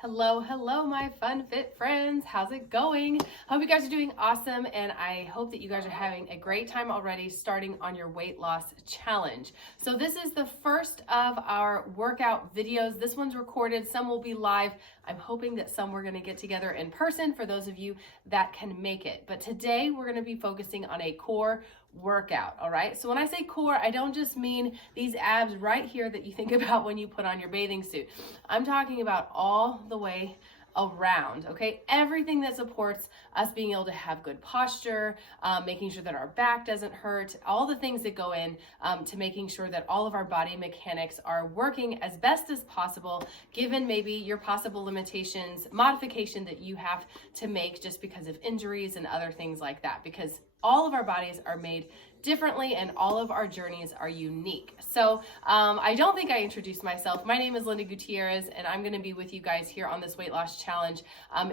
Hello, hello, my fun fit friends. How's it going? Hope you guys are doing awesome, and I hope that you guys are having a great time already starting on your weight loss challenge. So this is the first of our workout videos. This one's recorded, some will be live. I'm hoping that some we're gonna get together in person for those of you that can make it. But today we're gonna be focusing on a core workout, all right? So when I say core, I don't just mean these abs right here that you think about when you put on your bathing suit. I'm talking about all the way around, okay? Everything that supports us being able to have good posture, making sure that our back doesn't hurt, all the things that go in to making sure that all of our body mechanics are working as best as possible, given maybe your possible limitations, modification that you have to make just because of injuries and other things like that, because all of our bodies are made differently and all of our journeys are unique. So I don't think I introduced myself. My name is Linda Gutierrez, and I'm going to be with you guys here on this weight loss challenge,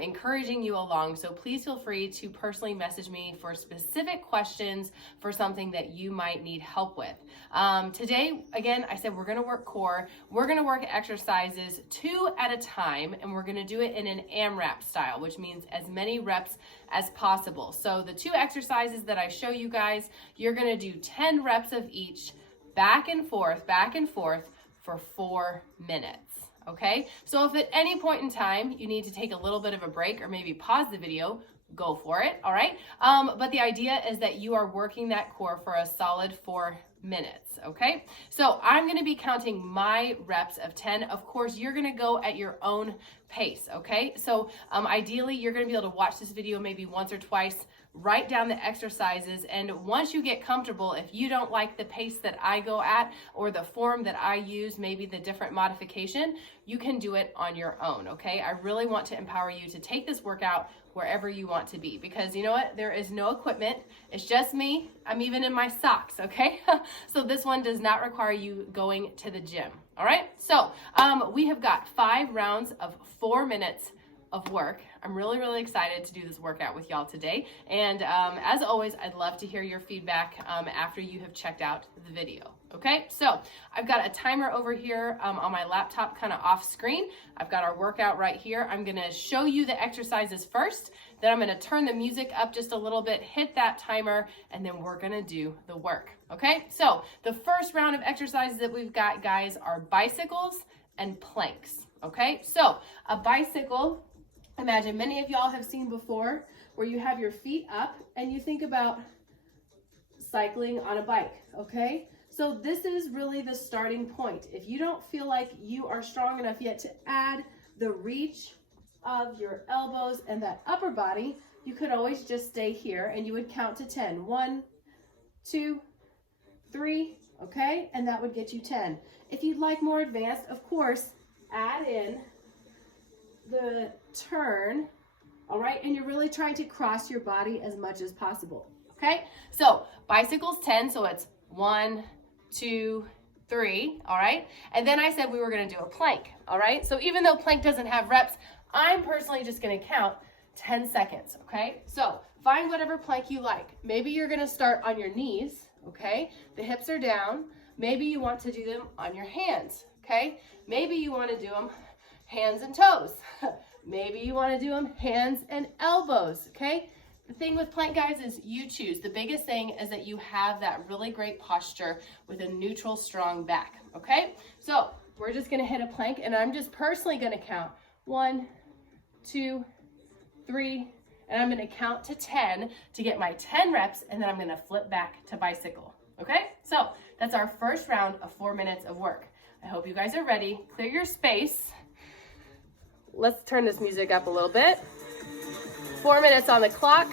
encouraging you along. So please feel free to personally message me for specific questions for something that you might need help with. Today, again, I said we're going to work core. We're going to work exercises 2 at a time, and we're going to do it in an AMRAP style, which means as many reps as possible. So the 2 exercises that I show you guys, you're going to do 10 reps of each, back and forth for 4 minutes. Okay, so if at any point in time you need to take a little bit of a break or maybe pause the video, go for it. All right, but the idea is that you are working that core for a solid 4 minutes. Okay, so I'm going to be counting my reps of 10. Of course, you're going to go at your own pace. Okay, so ideally you're going to be able to watch this video maybe once or twice, write down the exercises, and once you get comfortable, if you don't like the pace that I go at or the form that I use, maybe the different modification, you can do it on your own. Okay, I really want to empower you to take this workout wherever you want to be, because you know what, there is no equipment, it's just me. I'm even in my socks. Okay, so this one does not require you going to the gym. All right, so we have got 5 rounds of 4 minutes of work. I'm really excited to do this workout with y'all today, and as always, I'd love to hear your feedback after you have checked out the video. Okay, so I've got a timer over here on my laptop, kind of off screen. I've got our workout right here. I'm gonna show you the exercises first, then I'm gonna turn the music up just a little bit, hit that timer, and then we're gonna do the work. Okay, so the first round of exercises that we've got, guys, are bicycles and planks. Okay, so a bicycle, imagine many of y'all have seen before, where you have your feet up and you think about cycling on a bike. Okay, so this is really the starting point. If you don't feel like you are strong enough yet to add the reach of your elbows and that upper body, you could always just stay here and you would count to 10. 1, 2, 3, okay, and that would get you 10. If you'd like more advanced, of course, add in the turn, all right, and you're really trying to cross your body as much as possible. Okay, so bicycles 10, so it's 1, 2, 3, all right, and then I said we were going to do a plank. All right, so even though plank doesn't have reps, I'm personally just going to count 10 seconds. Okay, so find whatever plank you like. Maybe you're going to start on your knees. Okay, the hips are down. Maybe you want to do them on your hands. Okay, maybe you want to do them hands and toes. Maybe you want to do them hands and elbows. Okay, the thing with plank, guys, is you choose. The biggest thing is that you have that really great posture with a neutral, strong back. Okay, so we're just going to hit a plank, and I'm just personally going to count 1, 2, 3, and I'm going to count to 10 to get my 10 reps, and then I'm going to flip back to bicycle. Okay, so that's our first round of 4 minutes of work. I hope you guys are ready. Clear your space. Let's turn this music up a little bit. 4 minutes on the clock,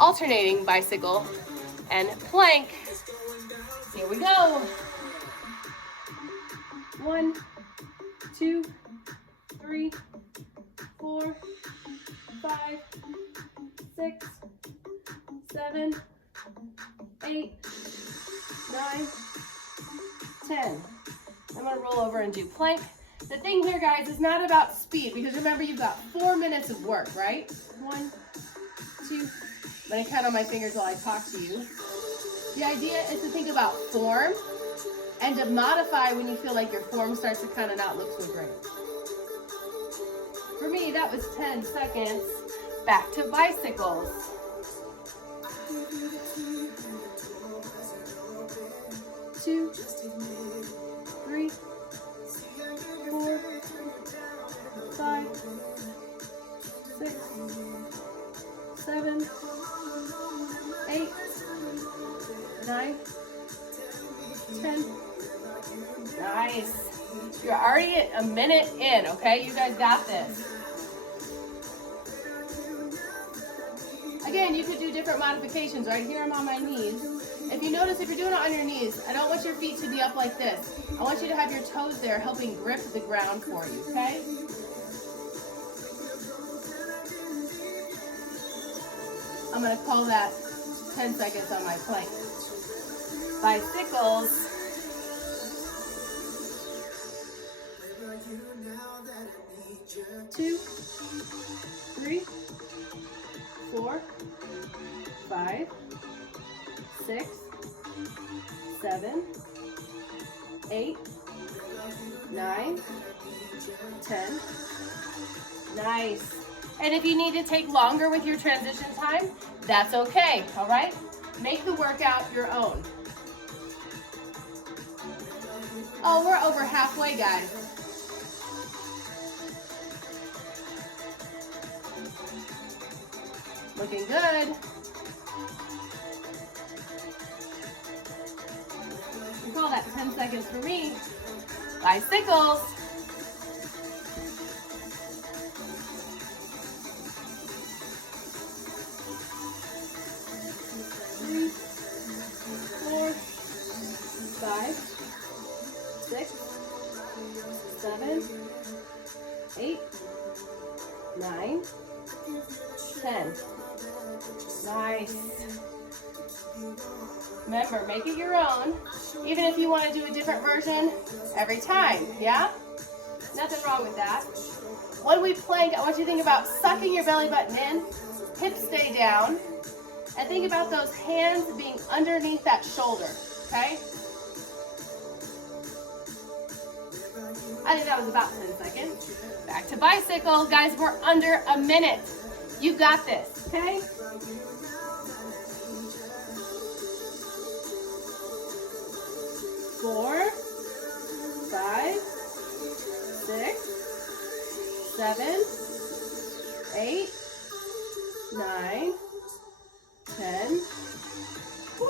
alternating bicycle and plank. Here we go. 1, 2, 3, 4, 5, 6, 7, 8, 9, 10. I'm gonna roll over and do plank. The thing here, guys, is not about speed, because remember, you've got 4 minutes of work, right? 1, 2, I'm gonna count on my fingers while I talk to you. The idea is to think about form and to modify when you feel like your form starts to kind of not look so great. For that was 10 seconds. Back to bicycles. 2, 3, 4, 5, 6, 7, 8, 9, 10. Nice. You're already a minute in, okay? You guys got this. Again, you could do different modifications. Right here, I'm on my knees. If you notice, if you're doing it on your knees, I don't want your feet to be up like this. I want you to have your toes there helping grip the ground for you, okay? I'm going to call that 10 seconds on my plank. Bicycles. 2, 3, 4, 5, 6, 7, 8, 9, 10. Nice. And if you need to take longer with your transition time, that's okay, all right? Make the workout your own. Oh, we're over halfway, guys. Looking good. You call that 10 seconds for me. Bicycles. 3, 4, 5, 6, 7, 8, 9, 10. Nice. Remember, make it your own, even if you want to do a different version every time, yeah? Nothing wrong with that. When we plank, I want you to think about sucking your belly button in, hips stay down, and think about those hands being underneath that shoulder, okay? I think that was about 10 seconds. Back to bicycle. Guys, we're under a minute. You got this, okay? 4, 5, 6, 7, 8, 9, 10. Woo!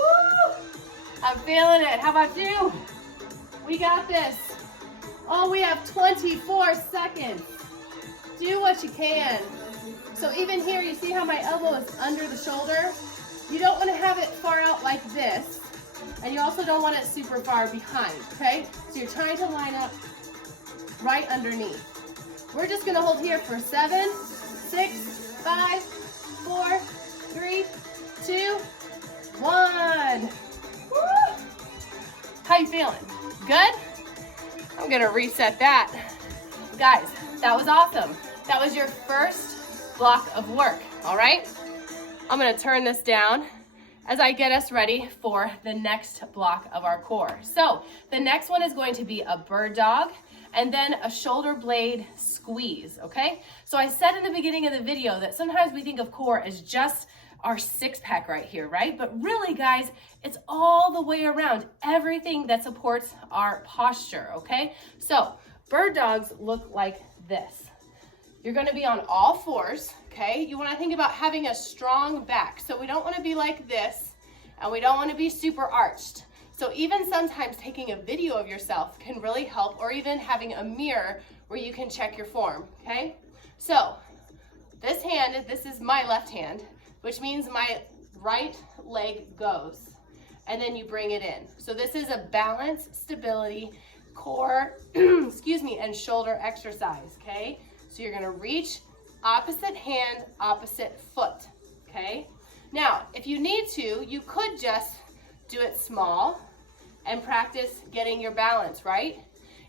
I'm feeling it. How about you? We got this. Oh, we have 24 seconds. Do what you can. So even here, you see how my elbow is under the shoulder? You don't want to have it far out like this. And you also don't want it super far behind, okay? So you're trying to line up right underneath. We're just gonna hold here for 7, 6, 5, 4, 3, 2, 1. Woo! How you feeling? Good? I'm gonna reset that. Guys, that was awesome. That was your first block of work, all right? I'm gonna turn this down as I get us ready for the next block of our core. So the next one is going to be a bird dog and then a shoulder blade squeeze, okay? So I said in the beginning of the video that sometimes we think of core as just our six pack right here, right? But really, guys, it's all the way around, everything that supports our posture, okay? So bird dogs look like this. You're gonna be on all fours, okay? You wanna think about having a strong back. So we don't wanna be like this, and we don't wanna be super arched. So even sometimes taking a video of yourself can really help, or even having a mirror where you can check your form, okay? So this hand, this is my left hand, which means my right leg goes, and then you bring it in. So this is a balance, stability, core, excuse me, and shoulder exercise, okay? So you're gonna reach, opposite hand, opposite foot, okay? Now, if you need to, you could just do it small and practice getting your balance, right?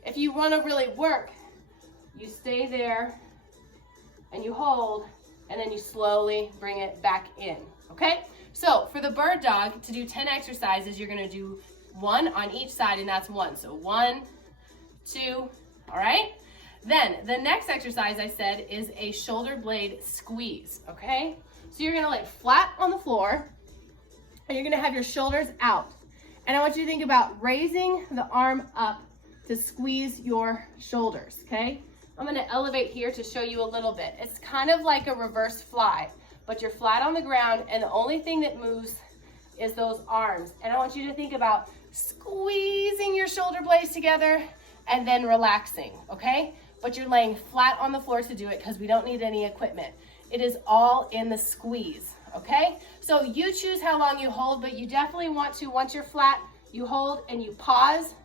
If you wanna really work, you stay there and you hold, and then you slowly bring it back in, okay? So for the bird dog, to do 10 exercises, you're gonna do 1 on each side, and that's 1. So 1, 2, all right? Then the next exercise I said is a shoulder blade squeeze, okay? So you're gonna lay flat on the floor and you're gonna have your shoulders out. And I want you to think about raising the arm up to squeeze your shoulders, okay? I'm gonna elevate here to show you a little bit. It's kind of like a reverse fly, but you're flat on the ground and the only thing that moves is those arms. And I want you to think about squeezing your shoulder blades together and then relaxing, okay? But you're laying flat on the floor to do it because we don't need any equipment. It is all in the squeeze, okay? So you choose how long you hold, but you definitely want to, once you're flat, you hold and you pause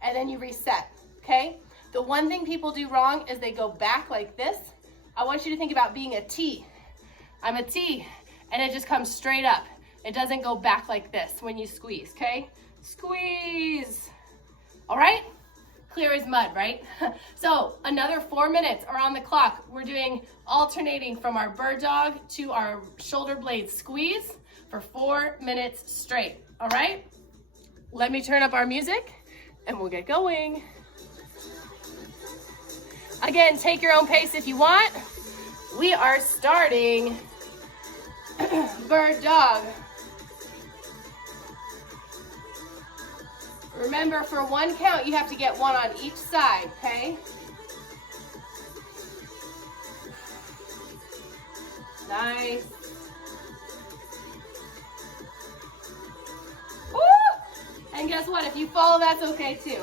and then you reset, okay? The one thing people do wrong is they go back like this. I want you to think about being a T. I'm a T, and it just comes straight up. It doesn't go back like this when you squeeze, okay? Squeeze. All right? Clear as mud, right? So another 4 minutes are on the clock. We're doing alternating from our bird dog to our shoulder blade squeeze for 4 minutes straight, all right? Let me turn up our music and we'll get going. Again, take your own pace if you want. We are starting bird dog. Remember, for one count, you have to get one on each side, okay? Nice. Woo! And guess what? If you fall, that's okay too.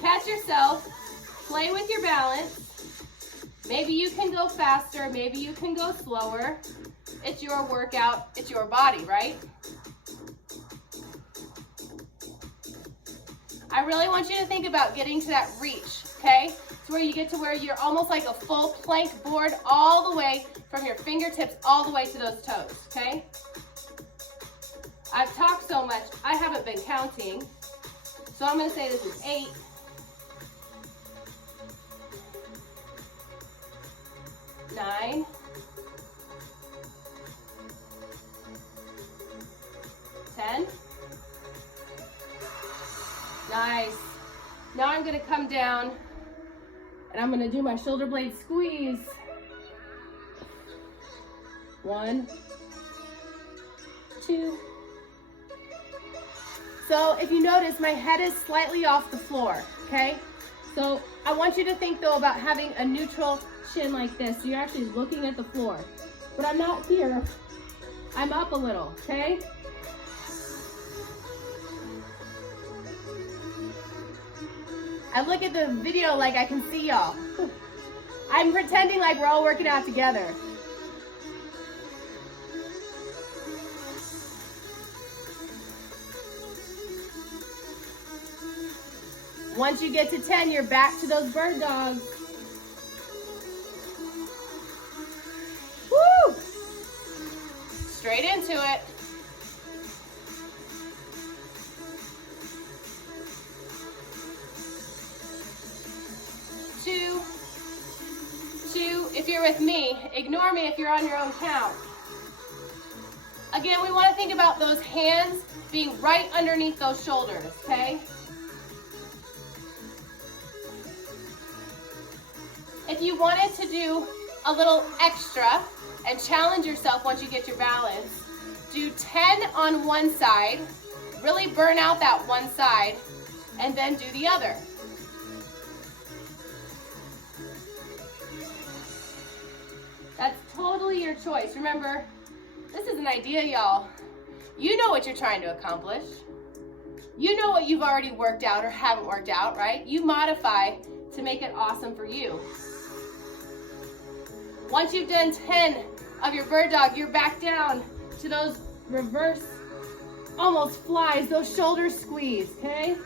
Catch yourself. Play with your balance. Maybe you can go faster. Maybe you can go slower. It's your workout. It's your body, right? I really want you to think about getting to that reach, okay? It's where you get to where you're almost like a full plank board all the way from your fingertips all the way to those toes, okay? I've talked so much, I haven't been counting. So I'm gonna say this is 8. 9. 10. Nice. Now I'm gonna come down and I'm gonna do my shoulder blade squeeze. 1, 2. So if you notice, my head is slightly off the floor, okay? So I want you to think though about having a neutral chin like this. So you're actually looking at the floor. But I'm not here. I'm up a little, okay? I look at the video like I can see y'all. I'm pretending like we're all working out together. Once you get to 10, you're back to those bird dogs. Woo! Straight into it. 2, 2. If you're with me, ignore me if you're on your own count. Again, we want to think about those hands being right underneath those shoulders, okay? If you wanted to do a little extra and challenge yourself once you get your balance, do 10 on one side, really burn out that one side, and then do the other. That's totally your choice. Remember, this is an idea, y'all. You know what you're trying to accomplish. You know what you've already worked out or haven't worked out, right? You modify to make it awesome for you. Once you've done 10 of your bird dog, you're back down to those reverse, almost flies, those shoulders squeeze, okay?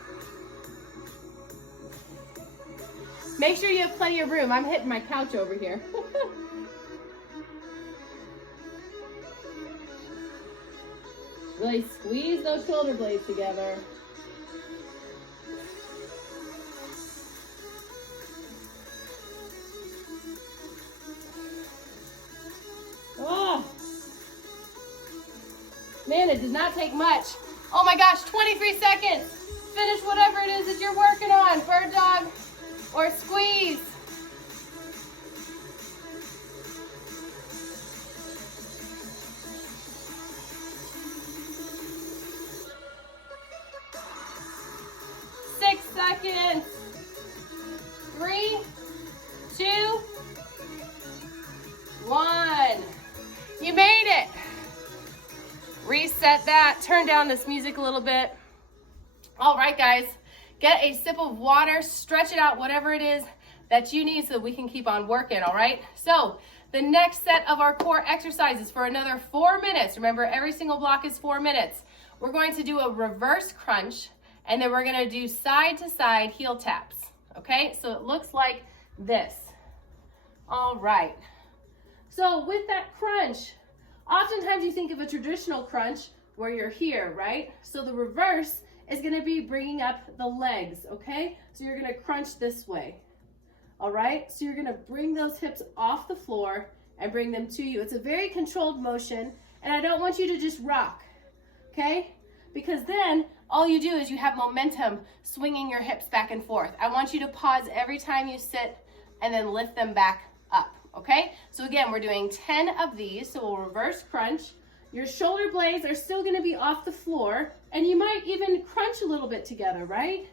Make sure you have plenty of room. I'm hitting my couch over here. Really squeeze those shoulder blades together. Oh, man, it does not take much. Oh my gosh, 23 seconds. Finish whatever it is that you're working on. Bird dog, or squeeze. Seconds. 3, 2, 1. You made it. Reset that. Turn down this music a little bit. All right, guys. Get a sip of water. Stretch it out, whatever it is that you need so we can keep on working, all right? So the next set of our core exercises for another 4 minutes. Remember, every single block is 4 minutes. We're going to do a reverse crunch. And then we're gonna do side to side heel taps, okay? So it looks like this. All right. So with that crunch, oftentimes you think of a traditional crunch where you're here, right? So the reverse is gonna be bringing up the legs, okay? So you're gonna crunch this way, all right? So you're gonna bring those hips off the floor and bring them to you. It's a very controlled motion, and I don't want you to just rock, okay? Because then all you do is you have momentum swinging your hips back and forth. I want you to pause every time you sit and then lift them back up, okay? So again, we're doing 10 of these, so we'll reverse crunch. Your shoulder blades are still gonna be off the floor, and you might even crunch a little bit together, right?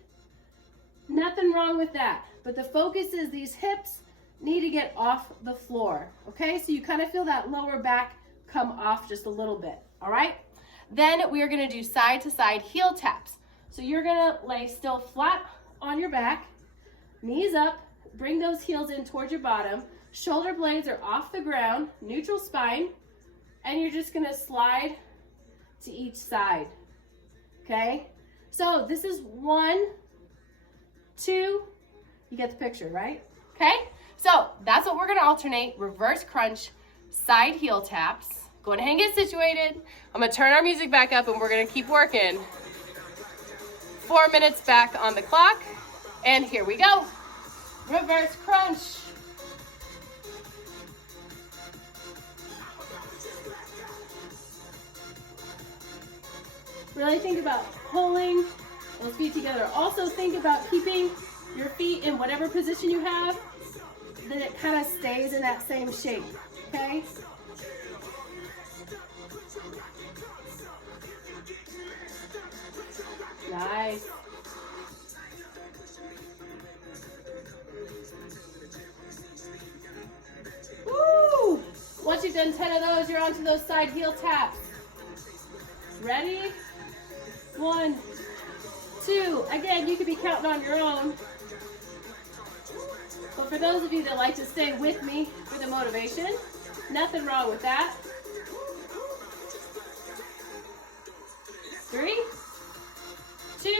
Nothing wrong with that, but the focus is these hips need to get off the floor, okay? So you kind of feel that lower back come off just a little bit, all right? Then we are gonna do side to side heel taps. So you're gonna lay still flat on your back, knees up, bring those heels in towards your bottom, shoulder blades are off the ground, neutral spine, and you're just gonna slide to each side, okay? So this is 1, 2, you get the picture, right? Okay, so that's what we're gonna alternate, reverse crunch, side heel taps. Go ahead and get situated. I'm gonna turn our music back up and we're gonna keep working. 4 minutes back on the clock. And here we go. Reverse crunch. Really think about pulling those feet together. Also think about keeping your feet in whatever position you have, then it kind of stays in that same shape, okay? Nice. Woo! Once you've done 10 of those, you're onto those side heel taps. Ready? 1, 2. Again, you could be counting on your own. But for those of you that like to stay with me for the motivation, nothing wrong with that. 3, 2,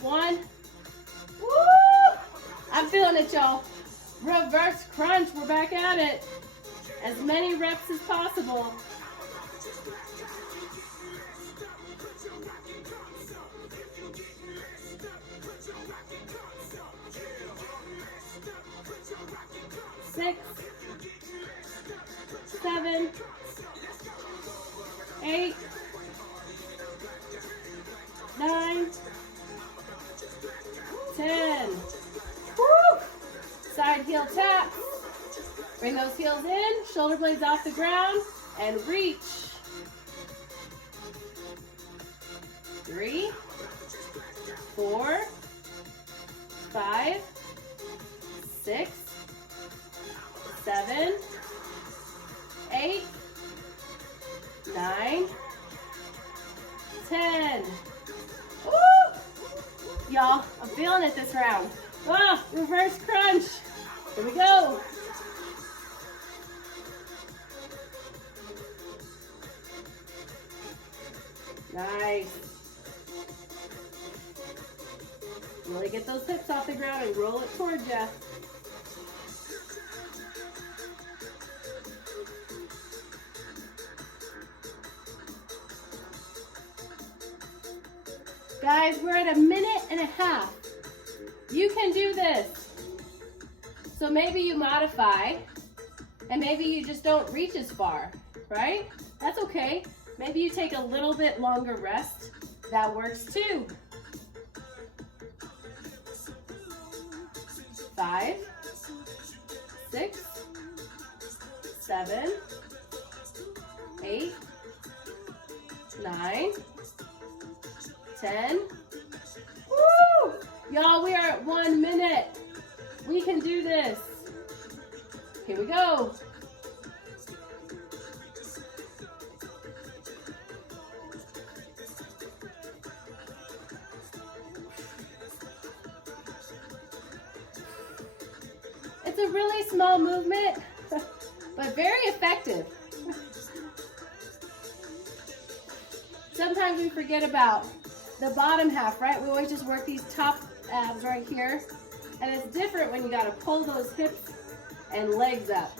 1. Woo! I'm feeling it, y'all. Reverse crunch. We're back at it. As many reps as possible. Six, 7, 8, 9, 10. Woo! Side heel tap. Bring those heels in, shoulder blades off the ground, and reach. 3, 4, 5, 6, 7, 8, 9, 10. Woo! Y'all, I'm feeling it this round. Ah, reverse crunch. Here we go. Nice. Really get those hips off the ground and roll it towards you. Guys, we're at 1.5 minutes. You can do this. So maybe you modify, and maybe you just don't reach as far, right? That's okay. Maybe you take a little bit longer rest. That works too. 5, 6, 7, 8, 9, 10. Woo! Y'all, we are at 1 minute. We can do this. Here we go. It's a really small movement, but very effective. Sometimes we forget about the bottom half, right? We always just work these top abs right here. And it's different when you gotta pull those hips and legs up.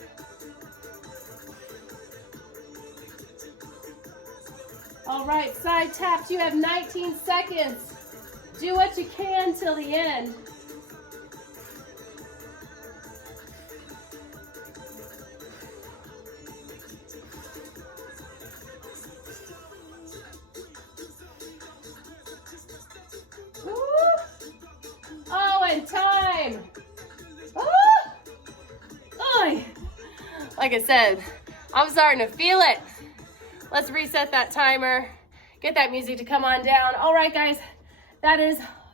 All right, side taps, you have 19 seconds. Do what you can till the end. Time. Like I said, I'm starting to feel it. Let's reset that timer. Get that music to come on down. All right, guys, that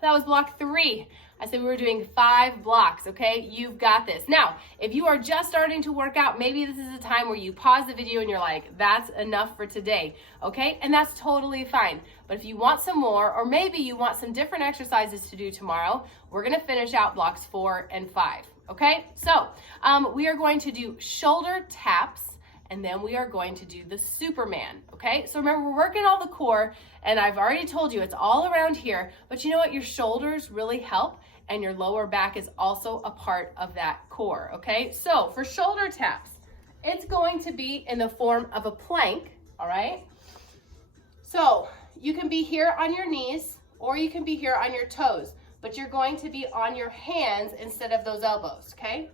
was block 3. I said we were doing 5 blocks, okay? You've got this. Now, if you are just starting to work out, maybe this is a time where you pause the video and you're like, that's enough for today, okay? And that's totally fine. But if you want some more, or maybe you want some different exercises to do tomorrow, we're gonna finish out blocks 4 and 5, okay? So, we are going to do shoulder taps, and then we are going to do the Superman, okay? So remember, we're working all the core, and I've already told you it's all around here, but you know what? Your shoulders really help, and your lower back is also a part of that core, okay? So for shoulder taps, it's going to be in the form of a plank, all right? So you can be here on your knees, or you can be here on your toes, but you're going to be on your hands instead of those elbows, okay?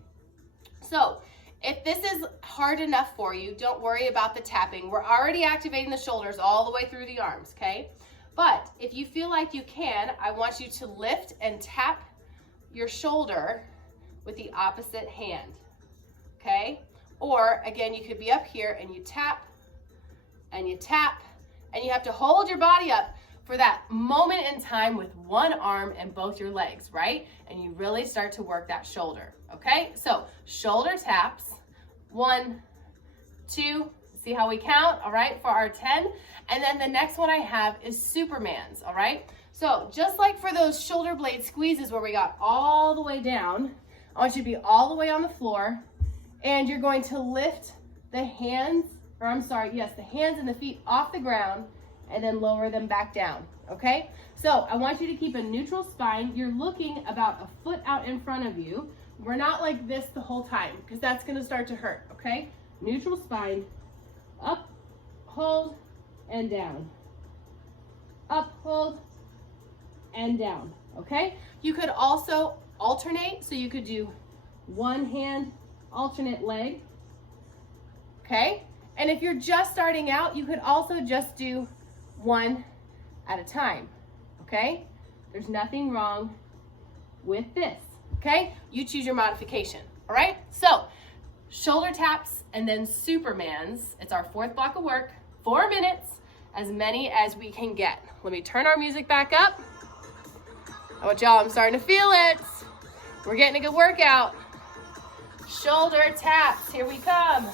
So if this is hard enough for you, don't worry about the tapping. We're already activating the shoulders all the way through the arms, okay? But if you feel like you can, I want you to lift and tap your shoulder with the opposite hand, okay? Or again, you could be up here and you tap, and you tap, and you have to hold your body up for that moment in time with one arm and both your legs, right? And you really start to work that shoulder, okay? So shoulder taps, 1, 2, see how we count, all right, for our 10. And then the next one I have is Superman's, all right? So just like for those shoulder blade squeezes where we got all the way down, I want you to be all the way on the floor, and you're going to lift the hands, or I'm sorry, yes, the hands and the feet off the ground, and then lower them back down, okay? So I want you to keep a neutral spine. You're looking about a foot out in front of you. We're not like this the whole time, because that's gonna start to hurt, okay? Neutral spine, up, hold, and down. Up, hold, and down, okay? You could also alternate, so you could do one hand, alternate leg, okay? And if you're just starting out, you could also just do one at a time, okay? There's nothing wrong with this, okay? You choose your modification, all right? So, shoulder taps and then Supermans. It's our 4th block of work, 4 minutes, as many as we can get. Let me turn our music back up. I want y'all, I'm starting to feel it. We're getting a good workout. Shoulder taps, here we come.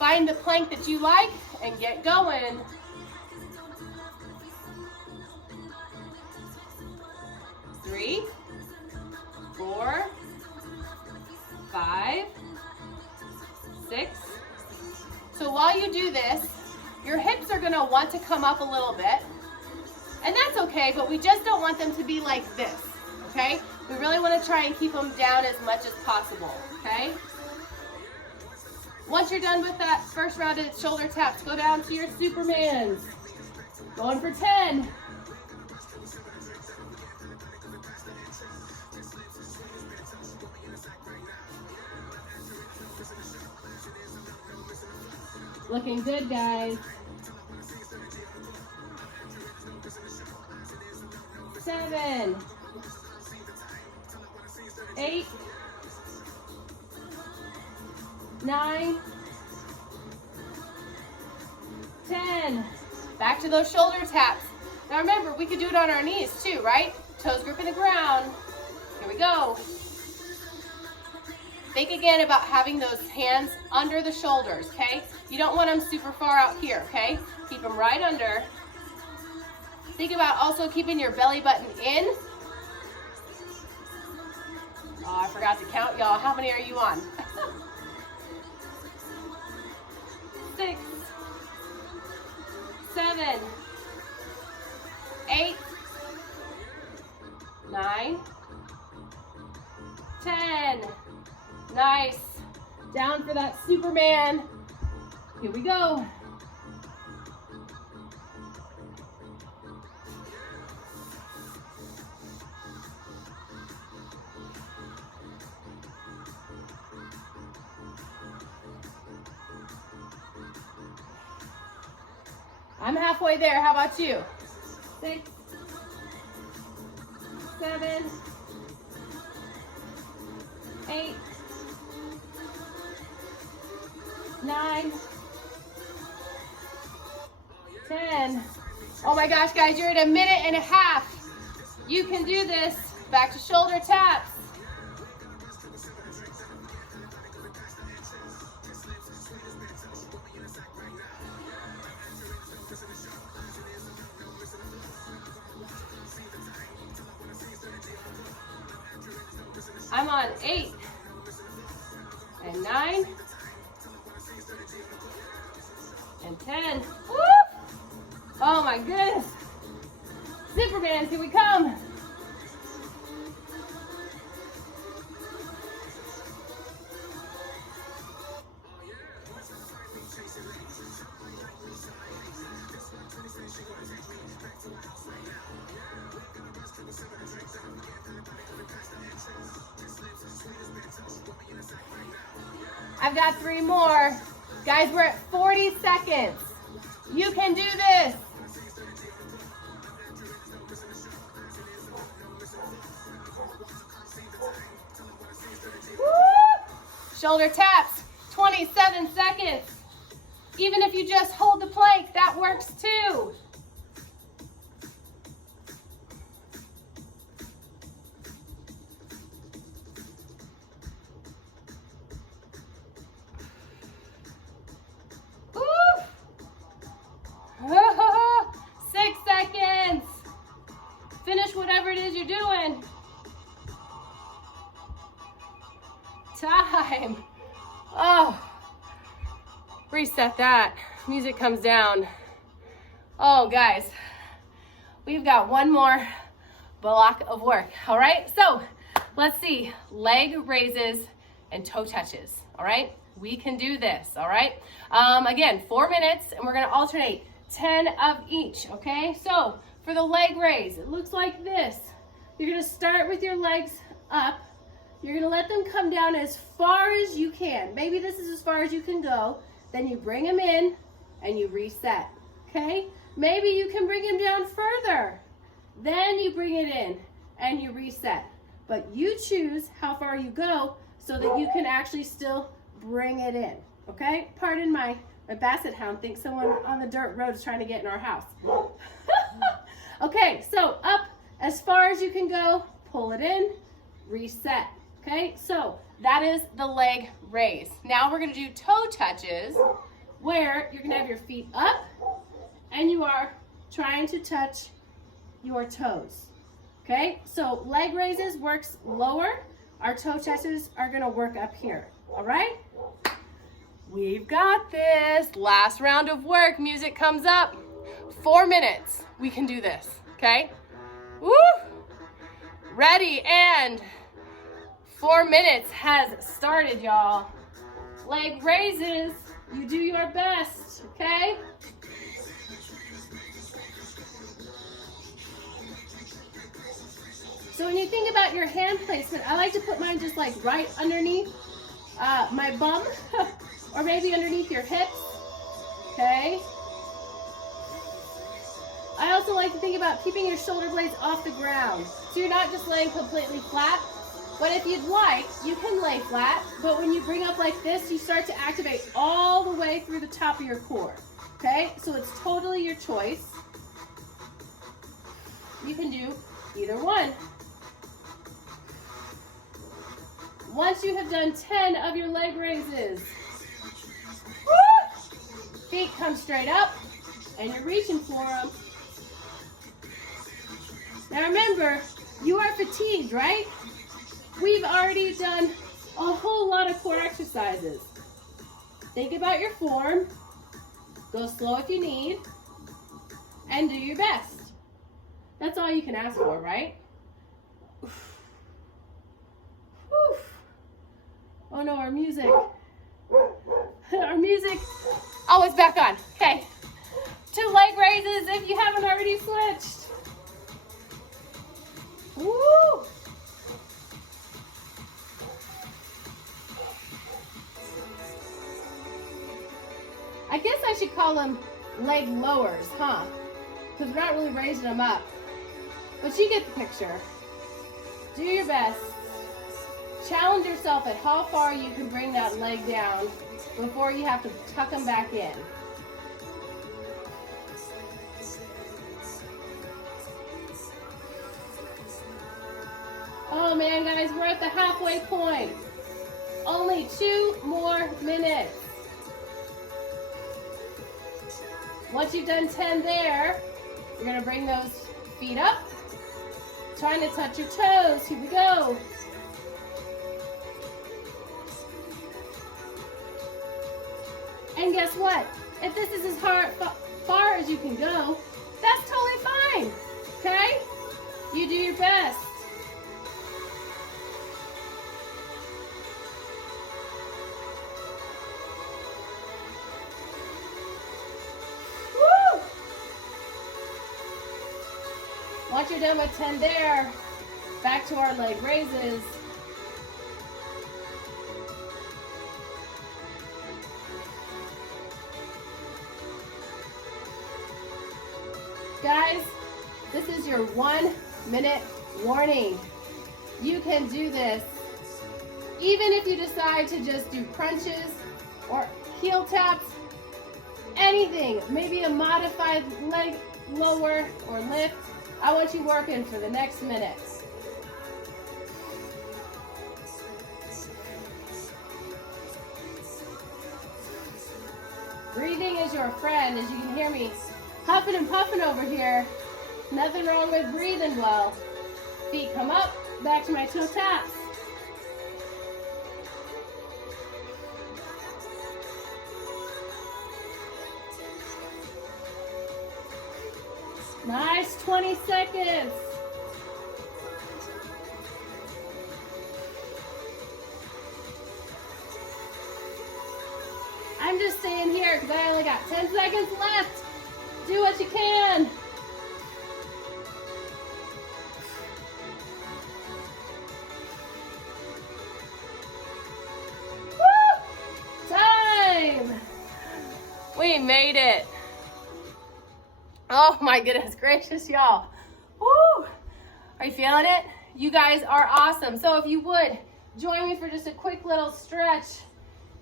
Find the plank that you like and get going. Three, 4, 5, 6. So while you do this, your hips are gonna want to come up a little bit, and that's okay, but we just don't want them to be like this, okay? We really wanna try and keep them down as much as possible, okay? Once you're done with that first round of shoulder taps, go down to your Supermans. Going for 10. Looking good, guys. 7. 8, 9, 10. Back to those shoulder taps. Now remember, we could do it on our knees too, right? Toes gripping the ground. Here we go. Think again about having those hands under the shoulders, okay? You don't want them super far out here, okay? Keep them right under. Think about also keeping your belly button in. Oh, I forgot to count, y'all. How many are you on? 6, 7, 8, 9, 10. Nice. Down for that Superman. Here we go. I'm halfway there. How about you? 6, 7, 8, 9, 10. Oh my gosh, guys, you're at a minute and a half. You can do this. Back to shoulder taps. I'm on 8 and 9 and 10. Woo! Oh my goodness. Supermans, here we come. I've got 3 more. Guys, we're at 40 seconds. You can do this. Woo! Shoulder taps, 27 seconds. Even if you just hold the plank, that works too. Woo! 6 seconds. Finish whatever it is you're doing. Time. Oh, reset that. Music comes down. Oh, guys, we've got one more block of work. All right, so let's see. Leg raises and toe touches. All right, we can do this. All right, again, 4 minutes, and we're gonna alternate 10 of each. Okay, so for the leg raise, it looks like this. You're gonna start with your legs up. You're gonna let them come down as far as you can. Maybe this is as far as you can go. Then you bring them in and you reset, okay? Maybe you can bring them down further. Then you bring it in and you reset. But you choose how far you go so that you can actually still bring it in, okay? Pardon my basset hound thinks someone on the dirt road is trying to get in our house. Okay, so up as far as you can go, pull it in, reset. Okay, so that is the leg raise. Now we're gonna do toe touches where you're gonna have your feet up and you are trying to touch your toes. Okay, so leg raises works lower. Our toe touches are gonna work up here, all right? We've got this. Last round of work, music comes up. 4 minutes, we can do this, okay? Woo! Ready, and 4 minutes has started, y'all. Leg raises, you do your best, okay? So when you think about your hand placement, I like to put mine just like right underneath my bum, or maybe underneath your hips, okay? I also like to think about keeping your shoulder blades off the ground. So you're not just laying completely flat, But if you'd like, you can lay flat, but when you bring up like this, you start to activate all the way through the top of your core, okay? So it's totally your choice. You can do either one. Once you have done 10 of your leg raises, woo, feet come straight up, and you're reaching for them. Now remember, you are fatigued, right? We've already done a whole lot of core exercises. Think about your form, go slow if you need, and do your best. That's all you can ask for, right? Whew. Oh no, our music. Our music. Oh, it's back on. Okay. 2 leg raises if you haven't already switched. Woo! I guess I should call them leg lowers, huh? Because we're not really raising them up. But you get the picture. Do your best. Challenge yourself at how far you can bring that leg down before you have to tuck them back in. Oh man, guys, we're at the halfway point. Only 2 more minutes. Once you've done 10 there, you're gonna bring those feet up, trying to touch your toes. Here we go. And guess what? If this is as far as you can go, that's totally fine, okay? You do your best. Woo! Once you're done with 10 there, back to our leg raises. Guys, this is your 1-minute warning. You can do this. Even if you decide to just do crunches or heel taps, anything, maybe a modified leg lower or lift, I want you working for the next minute. Breathing is your friend, as you can hear me huffing and puffing over here. Nothing wrong with breathing well. Feet come up, back to my toe taps. Nice, 20 seconds. I'm just staying here because I only got 10 seconds left. Do what you can. Woo! Time. We made it. Oh my goodness gracious, y'all. Woo! Are you feeling it? You guys are awesome. So if you would, join me for just a quick little stretch.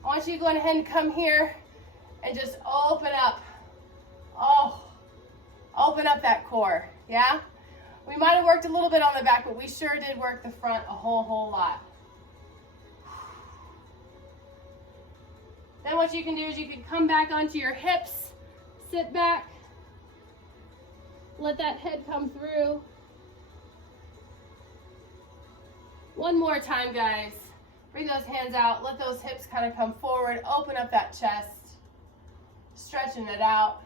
I want you to go ahead and come here and just open up. Oh, open up that core, yeah? We might have worked a little bit on the back, but we sure did work the front a whole lot. Then what you can do is you can come back onto your hips, sit back, let that head come through. One more time, guys. Bring those hands out, let those hips kind of come forward, open up that chest, stretching it out.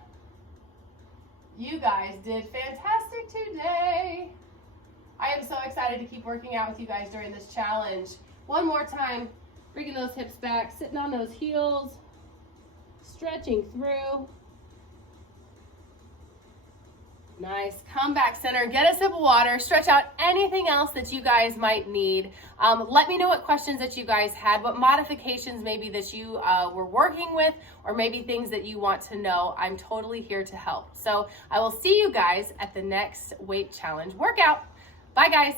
You guys did fantastic today. I am so excited to keep working out with you guys during this challenge. One more time, bringing those hips back, sitting on those heels, stretching through. Nice. Come back center, get a sip of water, stretch out anything else that you guys might need. Let me know what questions that you guys had, what modifications maybe that you were working with, or maybe things that you want to know. I'm totally here to help. So I will see you guys at the next weight challenge workout. Bye guys.